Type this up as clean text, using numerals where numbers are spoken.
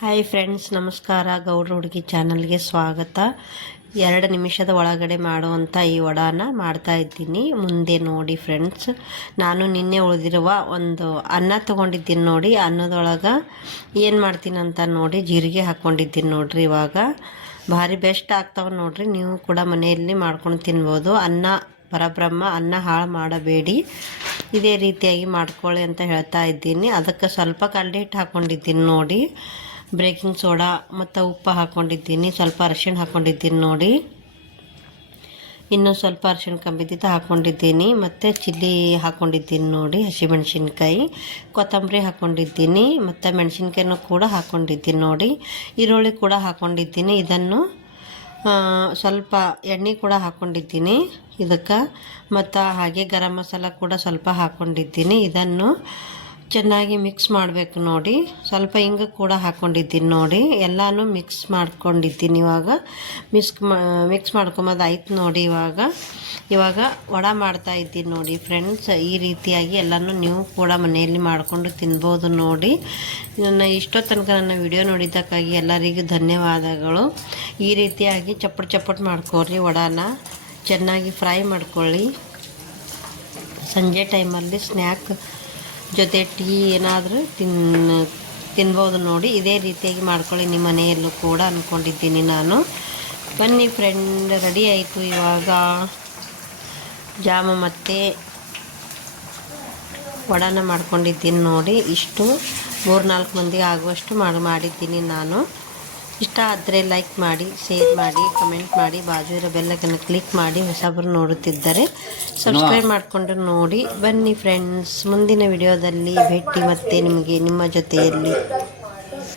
Hi friends, ನಮಸ್ಕಾರ. ಗೌಡ್ರ ಹುಡುಗಿ ಚಾನಲ್ಗೆ ಸ್ವಾಗತ. 2 ನಿಮಿಷದ ಒಳಗಡೆ ಮಾಡುವಂಥ ಈ ವಡಾನ ಮಾಡ್ತಾ ಇದ್ದೀನಿ. ಮುಂದೆ ನೋಡಿ ಫ್ರೆಂಡ್ಸ್, ನಾನು ನಿನ್ನೆ ಉಳಿದಿರುವ ಒಂದು ಅನ್ನ ತೊಗೊಂಡಿದ್ದೀನಿ ನೋಡಿ. ಅನ್ನದೊಳಗೆ ಏನು ಮಾಡ್ತೀನಿ ಅಂತ ನೋಡಿ, ಜೀರಿಗೆ ಹಾಕ್ಕೊಂಡಿದ್ದೀನಿ ನೋಡ್ರಿ. ಇವಾಗ ಭಾರಿ ಬೆಸ್ಟ್ ಆಗ್ತಾವೆ ನೋಡ್ರಿ. ನೀವು ಕೂಡ ಮನೆಯಲ್ಲಿ ಮಾಡ್ಕೊಂಡು ತಿನ್ಬೋದು. ಅನ್ನ ಪರಬ್ರಹ್ಮ, ಅನ್ನ ಹಾಳು ಮಾಡಬೇಡಿ, ಇದೇ ರೀತಿಯಾಗಿ ಮಾಡ್ಕೊಳ್ಳಿ ಅಂತ ಹೇಳ್ತಾ ಇದ್ದೀನಿ. ಅದಕ್ಕೆ ಸ್ವಲ್ಪ ಕಡಲೆ ಹಿಟ್ಟು ಹಾಕ್ಕೊಂಡಿದ್ದೀನಿ ನೋಡಿ, ಬೇಕಿಂಗ್ ಸೋಡಾ ಮತ್ತು ಉಪ್ಪು ಹಾಕ್ಕೊಂಡಿದ್ದೀನಿ, ಸ್ವಲ್ಪ ಅರಿಶಿಣ ಹಾಕ್ಕೊಂಡಿದ್ದೀನಿ ನೋಡಿ, ಇನ್ನೂ ಸ್ವಲ್ಪ ಅರಿಶಿಣ ಕಮ್ಮಿದ್ದಿದ್ದು ಹಾಕ್ಕೊಂಡಿದ್ದೀನಿ, ಮತ್ತು ಚಿಲ್ಲಿ ಹಾಕ್ಕೊಂಡಿದ್ದೀನಿ ನೋಡಿ, ಹಸಿಮೆಣ್ಸಿನ್ಕಾಯಿ, ಕೊತ್ತಂಬರಿ ಹಾಕ್ಕೊಂಡಿದ್ದೀನಿ, ಮತ್ತು ಮೆಣಸಿನ್ಕಾಯಿನೂ ಕೂಡ ಹಾಕ್ಕೊಂಡಿದ್ದೀನಿ ನೋಡಿ, ಈರುಳ್ಳಿ ಕೂಡ ಹಾಕ್ಕೊಂಡಿದ್ದೀನಿ. ಇದನ್ನು ಸ್ವಲ್ಪ ಎಣ್ಣೆ ಕೂಡ ಹಾಕ್ಕೊಂಡಿದ್ದೀನಿ ಇದಕ್ಕೆ, ಮತ್ತು ಹಾಗೆ ಗರಂ ಮಸಾಲ ಕೂಡ ಸ್ವಲ್ಪ ಹಾಕ್ಕೊಂಡಿದ್ದೀನಿ. ಇದನ್ನು ಚೆನ್ನಾಗಿ ಮಿಕ್ಸ್ ಮಾಡಬೇಕು ನೋಡಿ. ಸ್ವಲ್ಪ ಹಿಂಗೆ ಕೂಡ ಹಾಕ್ಕೊಂಡಿದ್ದೀನಿ ನೋಡಿ. ಎಲ್ಲನೂ ಮಿಕ್ಸ್ ಮಾಡ್ಕೊಂಡಿದ್ದೀನಿ. ಇವಾಗ ಮಿಕ್ಸ್ ಮಾಡ್ಕೊಂಬದು ಆಯ್ತು ನೋಡಿ. ಇವಾಗ ವಡೆ ಮಾಡ್ತಾ ಇದ್ದೀನಿ ನೋಡಿ ಫ್ರೆಂಡ್ಸ್. ಈ ರೀತಿಯಾಗಿ ಎಲ್ಲನೂ ನೀವು ಕೂಡ ಮನೆಯಲ್ಲಿ ಮಾಡಿಕೊಂಡು ತಿನ್ಬೋದು ನೋಡಿ. ಇಷ್ಟೊತ್ತನಕ ನನ್ನ ವಿಡಿಯೋ ನೋಡಿದ್ದಕ್ಕಾಗಿ ಎಲ್ಲರಿಗೂ ಧನ್ಯವಾದಗಳು. ಈ ರೀತಿಯಾಗಿ ಚಪ್ಪಟ್ ಮಾಡ್ಕೊಳ್ರಿ. ವಡಾನ ಚೆನ್ನಾಗಿ ಫ್ರೈ ಮಾಡ್ಕೊಳ್ಳಿ. ಸಂಜೆ ಟೈಮಲ್ಲಿ ಸ್ನ್ಯಾಕ್ ಜೊತೆ ಟೀ ಏನಾದರೂ ತಿನ್ಬೋದು ನೋಡಿ. ಇದೇ ರೀತಿಯಾಗಿ ಮಾಡ್ಕೊಳ್ಳಿ ನಿಮ್ಮ ಮನೆಯಲ್ಲೂ ಕೂಡ ಅಂದ್ಕೊಂಡಿದ್ದೀನಿ ನಾನು. ಬನ್ನಿ ಫ್ರೆಂಡ್, ರೆಡಿ ಆಯಿತು. ಇವಾಗ ಜಾಮ ಮತ್ತು ವಡಾನ ಮಾಡ್ಕೊಂಡಿದ್ದೀನಿ ನೋಡಿ. ಇಷ್ಟು 3-4 ಮಂದಿಗೆ ಆಗುವಷ್ಟು ಮಾಡಿದ್ದೀನಿ ನಾನು. ಇಷ್ಟ ಆದರೆ ಲೈಕ್ ಮಾಡಿ, ಶೇರ್ ಮಾಡಿ, ಕಮೆಂಟ್ ಮಾಡಿ, ಬಾಜು ಇರೋ ಬೆಲ್ಲೈಕನ್ನ ಕ್ಲಿಕ್ ಮಾಡಿ. ಹೊಸಬರು ನೋಡುತ್ತಿದ್ದರೆ ಸಬ್ಸ್ಕ್ರೈಬ್ ಮಾಡಿಕೊಂಡು ನೋಡಿ. ಬನ್ನಿ ಫ್ರೆಂಡ್ಸ್, ಮುಂದಿನ ವಿಡಿಯೋದಲ್ಲಿ ಭೇಟಿ ಮತ್ತೆ ನಿಮಗೆ ನಿಮ್ಮ ಜೊತೆಯಲ್ಲಿ.